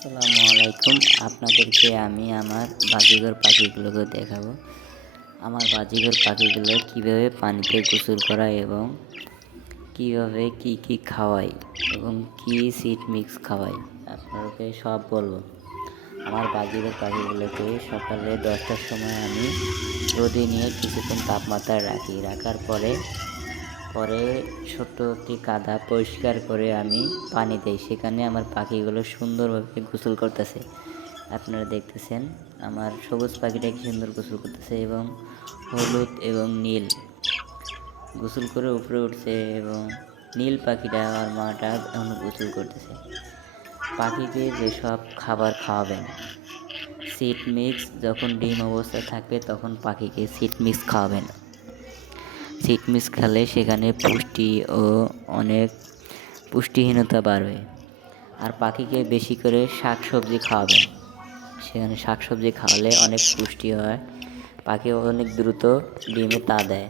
আসসালামু আলাইকুম আপনাদেরকে আমি আমার বাজিঘর পাখিগুলোকে দেখাবো। আমার বাজিঘর পাখিগুলো কীভাবে পানিতে গোসল করায় এবং কীভাবে কি কি খাওয়াই এবং কি সিড মিক্স খাওয়াই আপনাদেরকে সব বলব। আমার বাজিঘর পাখিগুলোকে সকালে দশটার সময় আমি রোদে নিয়ে কিছুক্ষণ তাপমাত্রায় রাখি। রাখার পরে পরে ছোট্ট একটি কাদা পরিষ্কার করে আমি পানি দেই। সেখানে আমার পাখিগুলো সুন্দরভাবে গোসল করতেছে। আপনারা দেখতেছেন, আমার সবুজ পাখিটা কি সুন্দর গোসল করতেছে এবং হলুদ এবং নীল। গোসল করে উপরে উঠছে এবং নীল পাখিটা আমার মাটা এখন গোসল করতেছে। পাখিকে যেসব খাবার খাওয়াবেন, সিট মিক্স যখন ডিম অবস্থায় থাকবে তখন পাখিকে সিট মিক্স খাওয়াবেন। মিক্স খেলে সেখানে পুষ্টি ও অনেক পুষ্টিহীনতা বাড়বে। আর পাখিকে বেশি করে শাক সবজি খাওয়াবেন সেখানে শাক সবজি খাওয়ালে অনেক পুষ্টি হয়। পাখি অনেক দ্রুত ডিমে তা দেয়।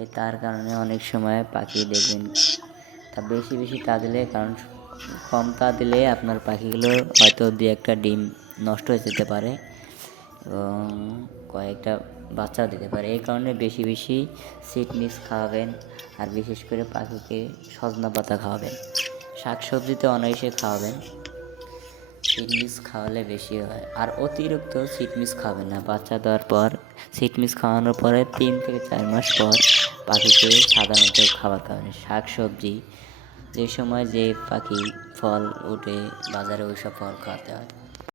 এই তার কারণে অনেক সময় পাখি দেখবেন তা বেশি বেশি তা দিলে, কারণ কম তা দিলে আপনার পাখিগুলো হয়তো দু একটা ডিম নষ্ট হয়ে যেতে পারে এবং কয়েকটা বাচ্চা দিতে পারে। এই কারণে বেশি বেশি সিড মিক্স খাওয়াবেন আর বিশেষ করে পাখিকে সজনা পাতা খাওয়াবেন। শাক সবজিতে অনায়াসে খাওয়াবেন। সিড মিক্স খাওয়ালে বেশি হয়। আর অতিরিক্ত সিড মিক্স খাবেন না। বাচ্চা দেওয়ার পর সিড মিক্স খাওয়ানোর পরে তিন থেকে চার মাস পর পাখিকে সাধারণত খাবার খাওয়াবেন। শাক সবজি যে সময় যে পাখি ফল ওঠে বাজারে ওইসব ফল খাওয়াতে হয়।